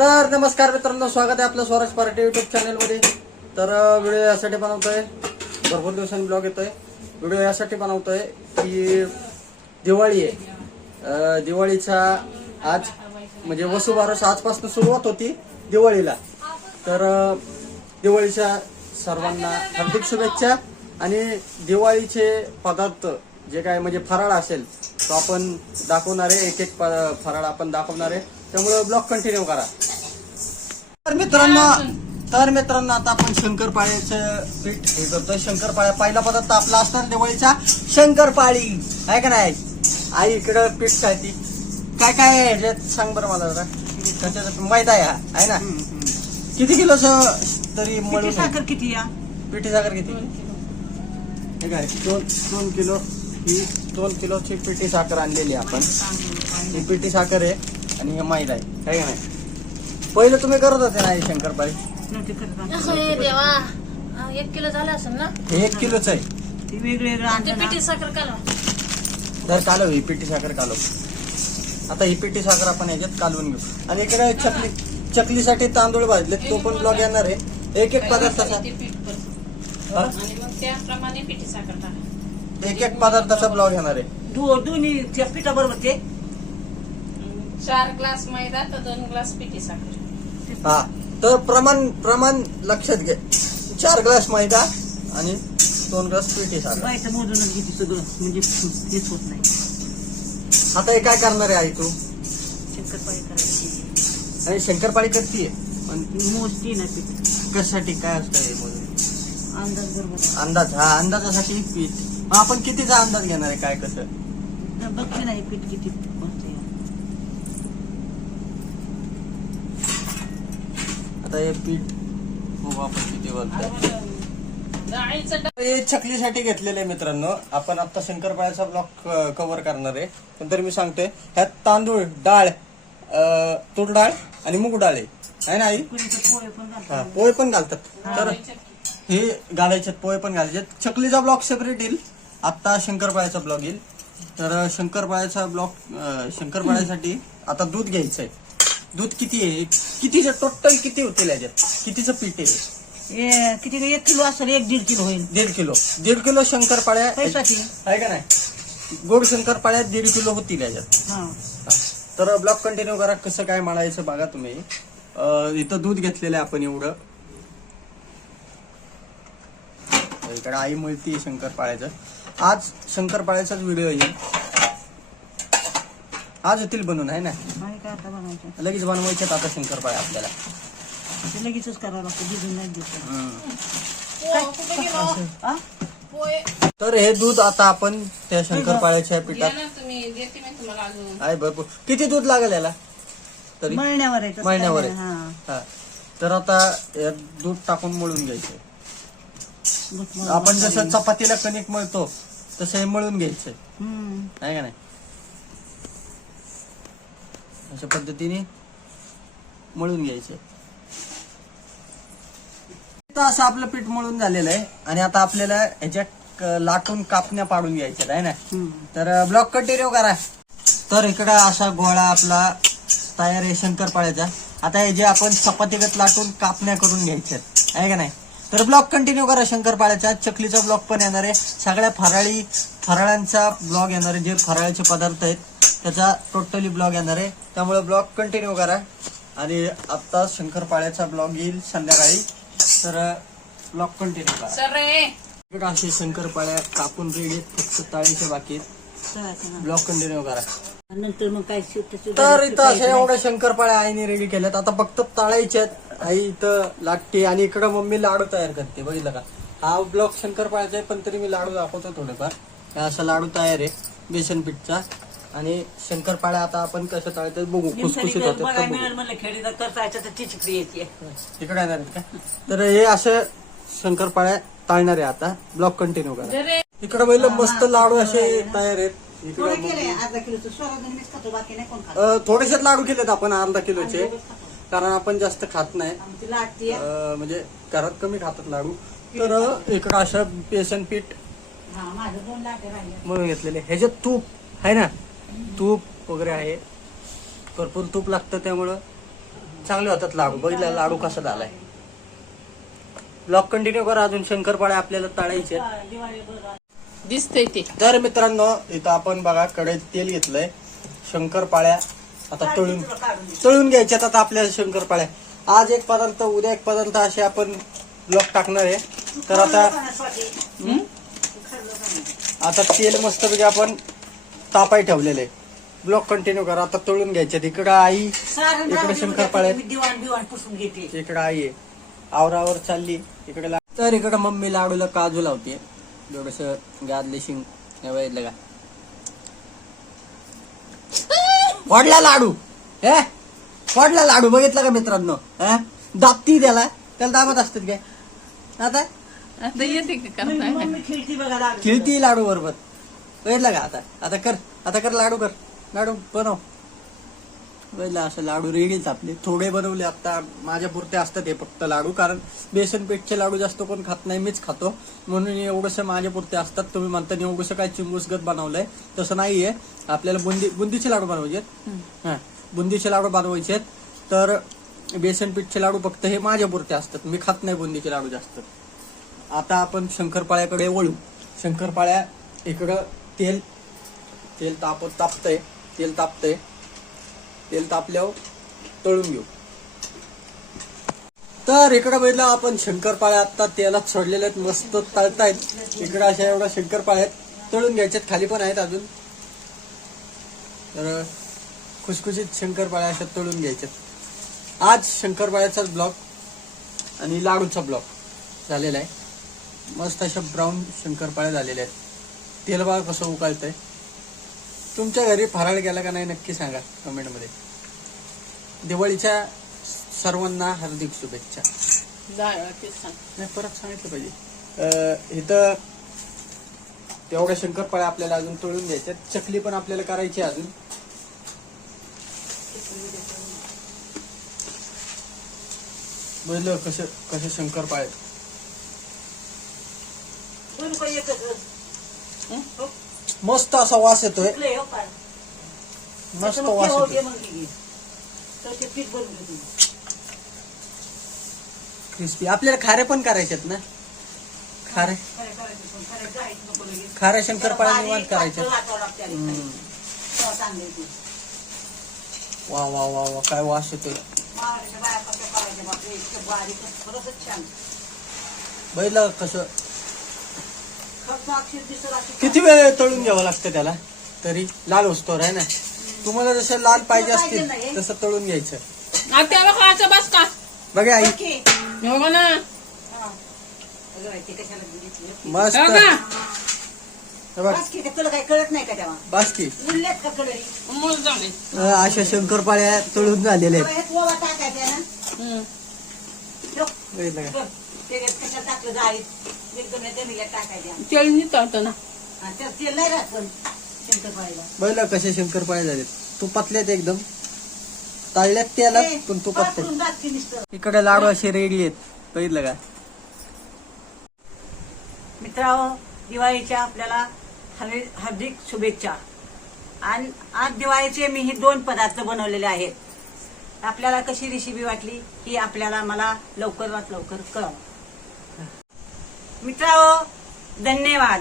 तर नमस्कार मित्रांनो स्वागत आहे आपलं स्वराज पार्टी युट्यूब चॅनलमध्ये तर व्हिडिओ यासाठी बनवतोय भरपूर दिवसांनी ब्लॉग येतोय. व्हिडिओ यासाठी बनवतोय की दिवाळी आहे. दिवाळीचा आज म्हणजे वसुबारस आजपासून सुरुवात होती दिवाळीला. तर दिवाळीच्या सर्वांना हार्दिक शुभेच्छा आणि दिवाळीचे पदार्थ जे काय म्हणजे फराळ असेल तो आपण दाखवणार आहे. एक एक प- फराळ आपण दाखवणार आहे. त्यामुळे ब्लॉग कंटिन्यू करा. तर मित्रांनो तर मित्रांनो आता आपण शंकरपाळ्याचं पीठ हे करतोय. शंकरपाळ्या पहिला पदार्थ आपला असणार दिवाळीचा शंकरपाळी. आहे का नाही? आई इकडं पीठ काय ती? काय काय आहे सांग बरं मला जरा. मैदा आहे हा आहे ना? किती किलोच तरी मळून साखर किती या? पिठी साखर किती? हे काय दोन दोन किलो ही दोन किलोची पिठी साखर आणलेली आपण. ही पिठी साखर आहे आणि हे मैदा आहे. आहे का नाही? पहिलं तुम्ही करत होते ना नव्हते करत देवा. अं, एक किलो झालं असेल ना? हे एक किलोच आहे. ते वेगवेगळं ते आणलं ना. पिठी साखर कालवा. तर कालव ही पिठी साखर कालव. आता ही पिठी साखर आपण याच्यात कालवून घेऊ. आणि इकडे चकली चकलीसाठी तांदूळ भाजले तो पण ब्लॉग येणार आहे. एक एक पदार्थाचा ते पीठ करतो हा? आणि मग त्याप्रमाणे पिठी साखर टाका. एक एक पदार्थाचा ब्लॉग येणार आहे. दो- दोन्ही त्या पिठाबरोबर ते चार ग्लास मैदा तर दोन ग्लास पिठी साखर. हा तर प्रमाण प्रमाण लक्षात घे. चार ग्लास मैदा आणि दोन ग्लास पिठी साखर. बायचं मोजूनच घेते सगळं म्हणजे हेच होत नाही. आता हे काय करणार आहे आई तू? शंकरपाळी करायची. आणि शंकरपाळी करतीये. पण मोजती ना पीठ. कशासाठी काय असतं हे मोजून? अंदाज बरोबर अंदाज हा अंदाजासाठी पीठ. मग आपण कितीचा अंदाज घेणार आहे काय कसं. बघते नाही पीठ किती आता हे पीठ बघू आपण किती बोलतोय हे चकलीसाठी घेतलेले आहे मित्रांनो. आपण आता शंकरपाळ्याचा ब्लॉक कव्हर करणार आहे. पण तरी मी सांगतोय ह्यात तांदूळ डाळ तूर डाळ आणि मूग डाळ आहे. ना आई? पोहे पण हा घालतात पोहे पण घालतात. तर हे घालायचे पोहे पण घालायचे चकलीचा ब्लॉक सेपरेट येईल. आता शंकरपाळ्याचा ब्लॉग येईल. तर शंकरपाळ्याचा ब्लॉक शंकरपाळ्यासाठी आता दूध घ्यायचंय. दूध किती आहे? कितीचे टोटल किती होतील याच्यात? कितीचं पीठ आहे? ए, किती एक किलो असेल एक दीड किलो होईल. दीड किलो. दीड किलो शंकरपाळ्या पैसाठी आहे का नाही? गोड शंकरपाळ्या दीड किलो होतील याच्यात. हा. तर ब्लॉक कंटिन्यू करा कसं काय मळायचं बघा तुम्ही. अं, इथं दूध घेतलेलं आहे आपण एवढं. इकडे आई मिळती शंकरपाळ्याचं. आज शंकरपाळ्याचाच व्हिडिओ येईल आज येतील बनून आहे ना? आता बनायचं लगेच बनवायच्यात आता शंकरपाळ्या आपल्याला. ते लगेचच करावं लागतं भिजून नाही? हा? पोहे. तर हे दूध आता आपण त्या शंकरपाळ्याच्या पिठात ना तुम्ही देते मी तुम्हाला अजून. आहे भरपूर. किती दूध लागेल याला? तरी? मळण्यावर आहे तसं काय महिन्यावर नाही. आहे हा. हा. तर आता यात दूध टाकून मळून घ्यायचं. आपण जसं. चपातीला कणिक मळतो तसं हे मळून घ्यायचं. हम्म. आहे का नाही? अशा पद्धतीने मळून घ्यायचे. तर असं आपलं पीठ मळून झालेलं आहे. आणि आता आपल्याला ह्याच्या लाटून कापण्या पाडून घ्यायच्या आहे ना. तर ब्लॉक कंटिन्यू करा. तर इकडं असा गोळा आपला तयार आहे शंकरपाळ्याचा. आता हे जे आपण चपातीगत लाटून कापण्या करून घ्यायच्या आहे का नाही? तर ब्लॉक कंटिन्यू करा शंकरपाळ्याचा. चकलीचा ब्लॉक पण येणार आहे. सगळ्या फराळी फराळांचा ब्लॉग येणार आहे. जे फराळीचे पदार्थ आहेत त्याचा टोटली ब्लॉग येणार आहे. त्यामुळे ब्लॉग कंटिन्यू करा. आणि आता शंकरपाळ्याचा ब्लॉग येईल संध्याकाळी. तर ब्लॉग कंटिन्यू करा. सर रे! इकडं असे शंकरपाळ्या कापून रेडी फक्त ताळीचे बाकी आहेत. करायचं ना. ब्लॉग कंटिन्यू करा. नंतर मग काय शिवत तर इथं अशा एवढ्या शंकरपाळ्या आईने रेडी केल्यात. आता फक्त ताळायच्या आहेत. आई इथं लागते आणि इकडं मम्मी लाडू तयार करते. बघितलं का? हा ब्लॉक शंकरपाळ्याचा आहे पण तरी मी लाडू दाखवतो थोडेफार. हे असा लाडू तयार आहे बेसन पीठचा. आणि शंकरपाळ्या आता आपण कसं ताळतात बघू खुसखुशीत होतात बघू. म्हणलं खेडी तर करता तर ती चिकडी येते. इकडे येणार आहेत का? तर हे असं शंकरपाळ्या ताळणार आहे आता. ब्लॉक कंटिन्यू करा. इकडे पहिलं मस्त लाडू असे तयार आहेत. थोडे इकडे केले अर्धा किलोचं स्वराजन मीच खातो बाकी नाही कोण खात. अ, थोडेसेच लाडू केलेत आपण अर्धा किलोचे. कारण आपण जास्त खात नाही. आमची लाटती अ, म्हणजे घरात कमी खातात लाडू. तर इकडं असं बेसन पीठ. हा माझं दोन लाटे राहिले. म्हणून घेतलेले. ह्याच्यात तूप. आहे ना? तूप वगैरे आहे. भरपूर तूप लागतं त्यामुळं. चांगले होतात लाडू. बघितलं लाडू कसा झालाय. ब्लॉक कंटिन्यू करा अजून. शंकरपाळे आपल्याला तळायचे दिसतंय ते. तर मित्रांनो इथं आपण बघा कढईत तेल घेतलंय. शंकरपाळ्या आता तळून तळून घ्यायच्यात आता आपल्याला शंकरपाळ्या. आज एक पदार्थ उद्या एक पदार्थ असे आपण ब्लॉक टाकणार आहे. तर आता? आता तेल मस्तपैकी आपण तापाय ठेवलेले. ब्लॉक कंटिन्यू करा आता तळून घ्यायच्यात इकडं आई इकडे शंकरपाळे. दिवाण बिवाण पुसून घेते. इकडं आई आहे. आवरावर चालली. इकडे ला- तर इकडं मम्मी लाडूला काजू लावते. थोडस गादले शिंग. हे बघितलं का फोडला लाडू. हे? फोडला लाडू. बघितलं का मित्रांनो? हा? दाबती त्याला. त्याला दाबत असतात काय. आता? आता येते का मम्मी करता मम्मी खेळती बघा लागली. खेळती लाडू बरोबर. बघितलं का? आता आता कर आता कर लाडू कर. लाडू बनव. बघितलं असं लाडू रेडीच आपले. थोडे बनवले आता माझ्या पुरते असतात हे फक्त लाडू कारण बेसन पीठचे लाडू जास्त कोण खात नाही मीच खातो. म्हणून एवढंस माझ्या पुरते असतात. तुम्ही म्हणता एवढंसं काय चिंगूसगत बनवलंय? तसं नाहीये. आपल्याला बुंदी बुंदीचे लाडू बनवायचे. हा बुंदीचे लाडू बनवायचे आहेत तर बेसन पीठचे लाडू फक्त हे माझ्या पुरते असतात. मी खात नाही बुंदीचे लाडू जास्त. आता आपण शंकरपाळ्याकडे वळू. शंकरपाळ्या इकडं तेल तेल तापत तापतंय तेल तापतंय. तेल तापल्यावर तळून घेऊ. तर इकडं बघितलं आपण शंकरपाळ्या आता तेलात सोडलेले आहेत मस्त तळतायत. इकडं अशा एवढ्या शंकरपाळ्या आहेत तळून घ्यायच्यात खाली पण आहेत अजून. तर खुसखुशीत शंकरपाळ्या अशा तळून घ्यायच्यात. आज शंकरपाळ्याचाच ब्लॉक आणि लाडूचा ब्लॉक झालेला आहे. मस्त अशा ब्राऊन शंकरपाळ्या झालेल्या आहेत. तेल बघा कसं उकाळतंय? तुमच्या घरी फराळ गेला का नाही नक्की सांगा कमेंटमध्ये. दिवाळीच्या सर्वांना हार्दिक शुभेच्छा. नाही परत सांगितलं पाहिजे. इथं तेवढ्या शंकरपाळ्या आपल्याला अजून तळून घ्यायच्या चकली पण आपल्याला करायची आहे अजून. बघितलं कसं कसं शंकरपाळे मस्त असा वास येतोय. हो. मस्त वास येतोय. क्रिस्पी आपल्याला खारे पण करायचे आहेत ना? खारे. करायचं करायचं. शंकरपाळ्या त्याला निवांत येते. वा वा वा वा. काय वास येतोय. महाराष्ट्राच्या बाया किती वेळ तळून घ्यावं लागतं त्याला? तरी लाल होतो आहे ना? तुम्हाला जसं लाल पाहिजे असतील तसं तळून घ्यायचं. आता खायचं बस का? बघा आई. हो का ना? मस्त. बघ बस की, अशा शंकरपाळ्या तळून झालेल्या आहेत. ओवा टाकायचा ना. हम्म. ठेव. बघितलं का बघ, ते डाळीत एकदम. हा, तळल्यात त्याला पण ते नुसतं. इकडे लाडू असे रेडी आहेत. बघितलं का? मित्रांनो दिवाळीच्या आपल्याला हार्दिक हार्दिक शुभेच्छा. आणि आज दिवाळीचे मी ही दोन पदार्थ बनवलेले आहेत. आपल्याला कशी रेसिपी वाटली ही आपल्याला मला लवकरात लवकर कळवा. मित्रांनो धन्यवाद.